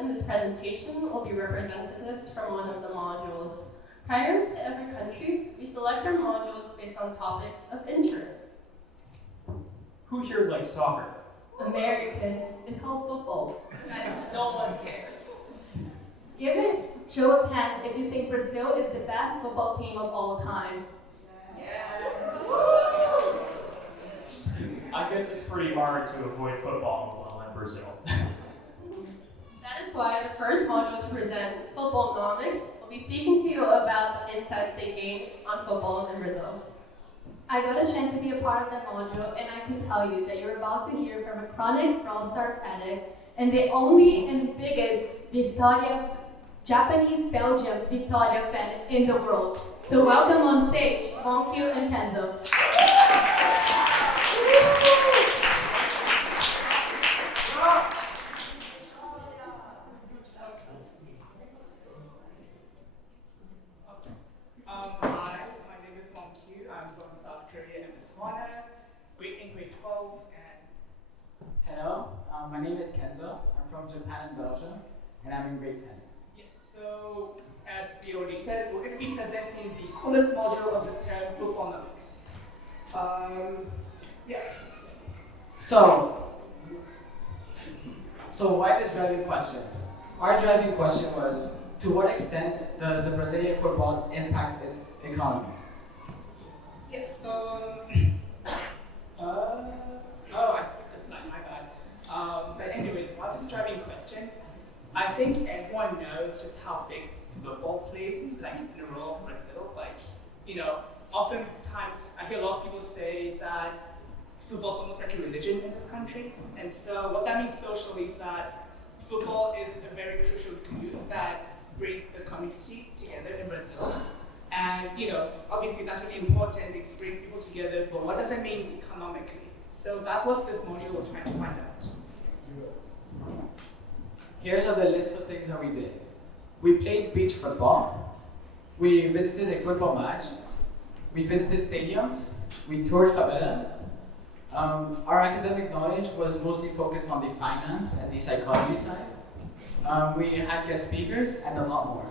in this presentation will be representatives from one of the modules. Prior to every country, we select our modules based on topics of interest. Who here likes soccer? Americans, it's called football. Guys, no one cares. Give a show of hands if you think Brazil is the best football team of all time. I guess it's pretty hard to avoid football while in Brazil. That is why the first module to present, Footballnomics, will be speaking to you about the insights they gained on football in Brazil. I got a chance to be a part of that module, and I can tell you that you're about to hear from a chronic Brawl Stars addict and the only and biggest Japanese Belgium Victoria fan in the world. So welcome on stage, Wonkyu and Kenzo. Hi, my name is Wonkyu. I'm from South Korea and Botswana, grade 12, and Hello, my name is Kenzo. I'm from Japan and Belgium, and I'm in grade 10. yes, so as we already said, we're going to be presenting the coolest module of this term, Footballnomics. Yes. So why this driving question? Our driving question was, to what extent does the Brazilian football impact its economy? Yes, so, I skipped this slide, my bad. But anyways, about this driving question, I think everyone knows just how big football plays, like in the role of Brazil. Like, oftentimes I hear a lot of people say that football is almost like a religion in this country. And so what that means socially is that football is a very crucial glue that brings the community together in Brazil. And obviously that's really important, it brings people together, but what does it mean economically? So that's what this module was trying to find out. Here's the list of things that we did. We played beach football. We visited a football match. We visited stadiums. We toured favelas. Our academic knowledge was mostly focused on the finance and the psychology side. We had guest speakers and a lot more.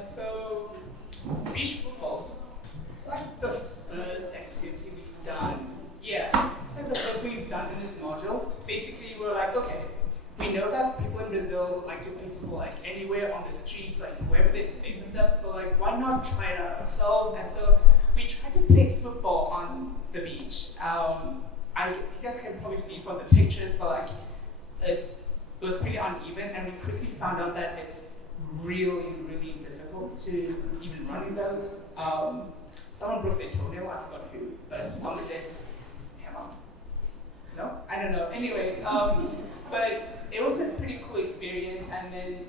So beach football's like the first activity we've done. Yeah, it's like the first thing we've done in this module. Basically, we're like, okay, we know that people in Brazil like to play football like anywhere on the streets, like wherever there's space and stuff. So like, why not try it out ourselves? And so we tried to play football on the beach. You guys can probably see from the pictures, but like, it was pretty uneven, and we quickly found out that it's really, really difficult to even run in those. Someone broke their toenail, I forgot who, but someone did. No? I don't know. Anyways, but it was a pretty cool experience, and then,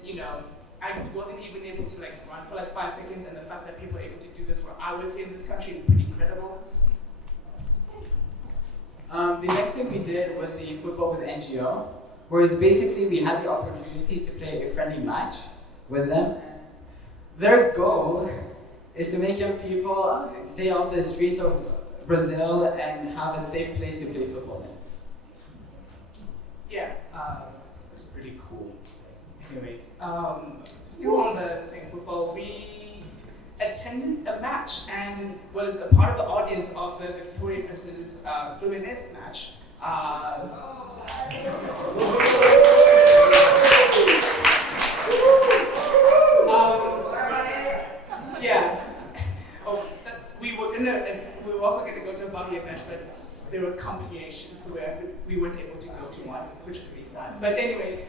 I wasn't even able to like run for like 5 seconds, and the fact that people are able to do this for hours here in this country is pretty incredible. The next thing we did was the football with NGO, whereas basically we had the opportunity to play a friendly match with them. Their goal is to make young people stay off the streets of Brazil and have a safe place to play football in. Yeah, this is pretty cool. Anyways, still on the thing football, we attended a match and was a part of the audience of the Victoria versus Fluminense match. Yeah. Oh, we were also going to go to a Barbie match, but there were complications, so we weren't able to go to one, which was really sad. But anyways,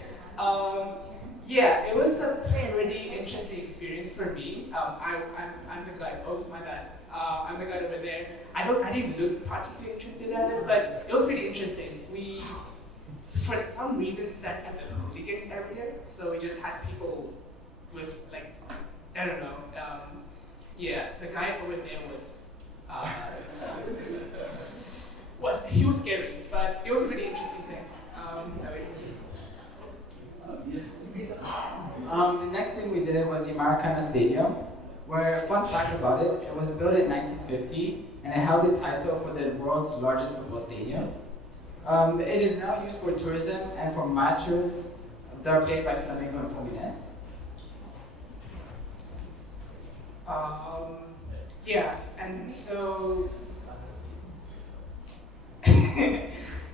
yeah, it was a really interesting experience for me. I'm the guy. Oh my bad. I'm the guy over there. I didn't look particularly interested at it, but it was pretty interesting. We, for some reason, sat at the hooligan area, so we just had people with like, I don't know. Yeah, the guy over there was he was scary, but it was a really interesting thing. The next thing we did was the Maracana Stadium, where, fun fact about it, it was built in 1950 and it held the title for the world's largest football stadium. It is now used for tourism and for matches that are played by Flamengo and Fluminense. Yeah, and so,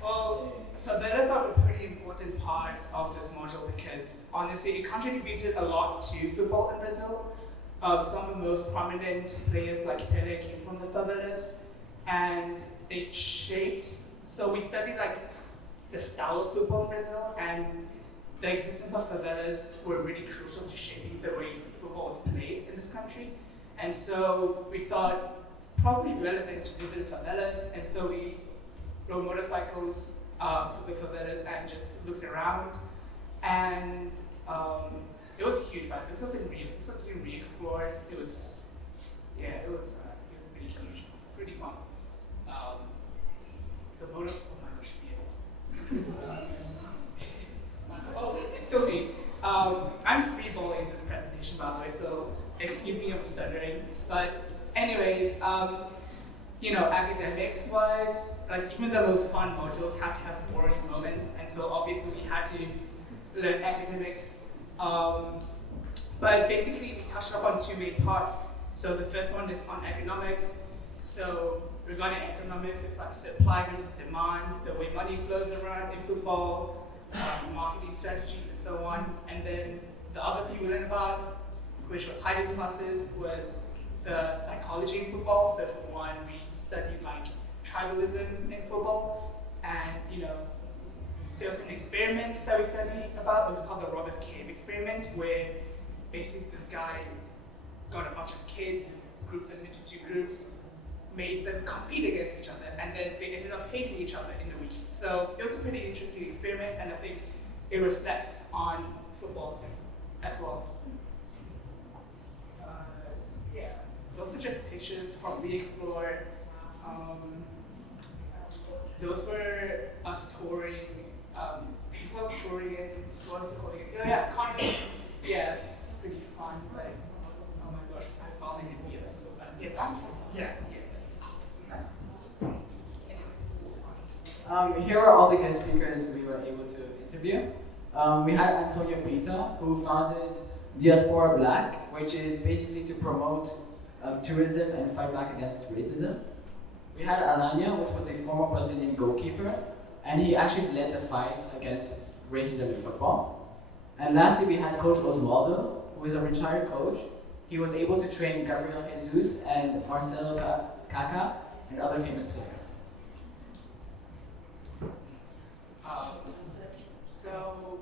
well, so that is a pretty important part of this module because honestly, it contributed a lot to football in Brazil. Some of the most prominent players like Pele came from the favelas, and it shaped. So we studied like the style of football in Brazil, and the existence of favelas were really crucial to shaping the way football was played in this country. And so we thought it's probably relevant to visit favelas, and so we rode motorcycles for the favelas and just looked around. And it was huge, but this was in Rio. This was in re-explored. It was pretty huge. It's really fun. The motor, oh my gosh, oh, it's still me. I'm freeballing this presentation, by the way, so excuse me, I'm stuttering. But anyways, academics-wise, like even the most fun modules have to have boring moments, and so obviously we had to learn academics. But basically, we touched upon two main parts. So the first one is on economics. So regarding economics, it's like supply versus demand, the way money flows around in football, marketing strategies, and so on. And then the other thing we learned about, which was highest classes, was the psychology in football. So for one, we studied like tribalism in football, and there was an experiment that we studied about. It was called the Robbers Cave experiment, where basically this guy got a bunch of kids, grouped them into two groups, made them compete against each other, and then they ended up hating each other in a week. So it was a pretty interesting experiment, and I think it reflects on football as well. Those are just pictures from We Explore. Those were us touring. This was touring in, what was it called again? Yeah, Carnival. Yeah, it's pretty fun. Like, oh my gosh, I found it in BS so bad. Yeah, that's fun. Yeah. Here are all the guest speakers we were able to interview. We had Antonio Pita, who founded Diaspora Black, which is basically to promote tourism and fight back against racism. We had Alanya, which was a former Brazilian goalkeeper, and he actually led the fight against racism in football. And lastly, we had Coach Oswaldo, who is a retired coach. He was able to train Gabriel Jesus and Marcelo Kaká and other famous players. So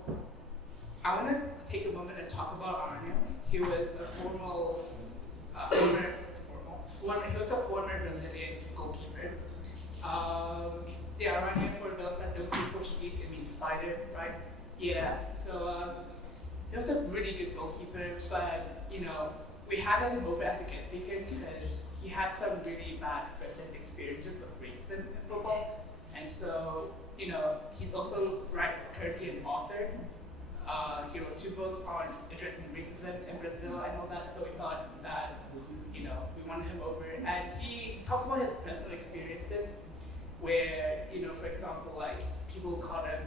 I want to take a moment and talk about Arne. He was a former Brazilian goalkeeper. Arne, for those that don't speak Portuguese, it means spider, right? Yeah. So he was a really good goalkeeper, but we had him over as a guest speaker because he had some really bad first-hand experiences with racism in football, and so he's also currently an author. He wrote 2 books on addressing racism in Brazil and all that, so we thought that, we wanted him over. And he talked about his personal experiences where, for example, like people called him,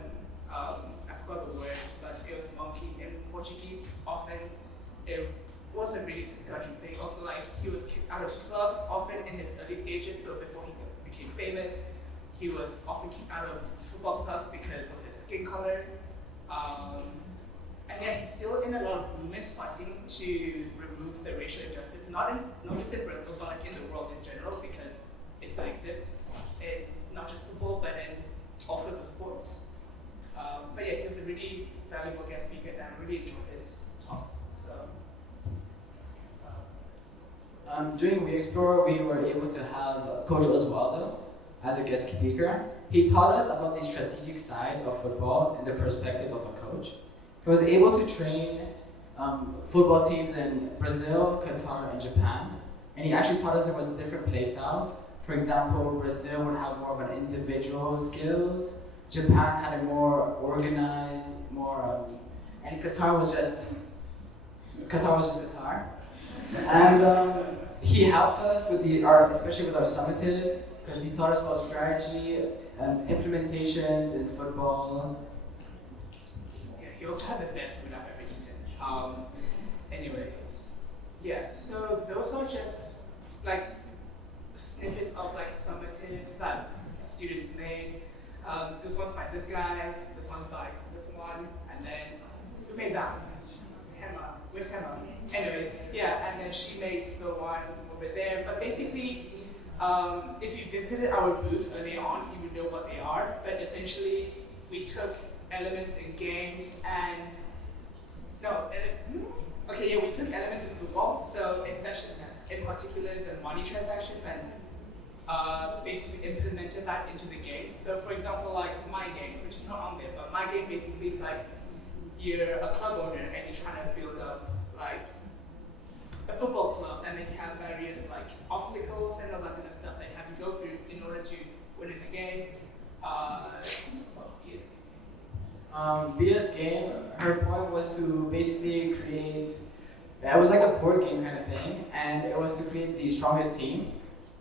I forgot the word, but it was monkey in Portuguese. Often it was a really discouraging thing. Also, like, he was kicked out of clubs often in his early stages, so before he became famous, he was often kicked out of football clubs because of his skin color. And yet he's still in a lot of movements fighting to remove the racial injustice, not just in Brazil, but like in the world in general, because it still exists in not just football, but in also the sports. But yeah, he was a really valuable guest speaker, and I really enjoyed his talks. So. During We Explore, we were able to have Coach Oswaldo as a guest speaker. He taught us about the strategic side of football and the perspective of a coach. He was able to train football teams in Brazil, Qatar, and Japan. And he actually taught us there was different play styles. For example, Brazil would have more of an individual skills. Japan had a more organized, and Qatar was just Qatar. And he helped us with especially with our summatives, because he taught us about strategy, implementations in football. Yeah, he also had the best food I've ever eaten. Anyways, yeah, so those are just like snippets of like summatives that students made. This one's by this guy, this one's by this one, and then who made that? Hema. Where's Hema? Anyways, yeah, and then she made the one over there. But basically, if you visited our booth early on, you would know what they are. But essentially, we took elements in games and we took elements in football. So especially in particular the money transactions and basically implemented that into the games. So for example, like my game, which is not on there, but my game basically is like you're a club owner and you're trying to build up like a football club, and then you have various like obstacles and all that kind of stuff that you have to go through in order to win in the game. Bia's game, her point was to basically create, it was like a board game kind of thing, and it was to create the strongest team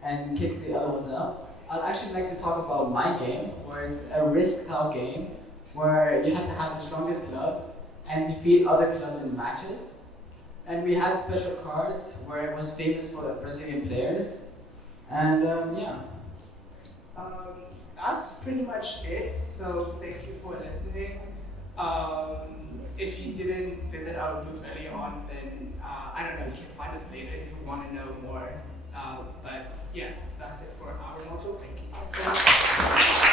and kick the other ones out. I'd actually like to talk about my game, where it's a risk cloud game, where you have to have the strongest club and defeat other clubs in matches. And we had special cards where it was famous for the Brazilian players. And That's pretty much it. So thank you for listening. If you didn't visit our booth early on, then I don't know, you can find us later if you want to know more. But yeah, that's it for our module. Thank you.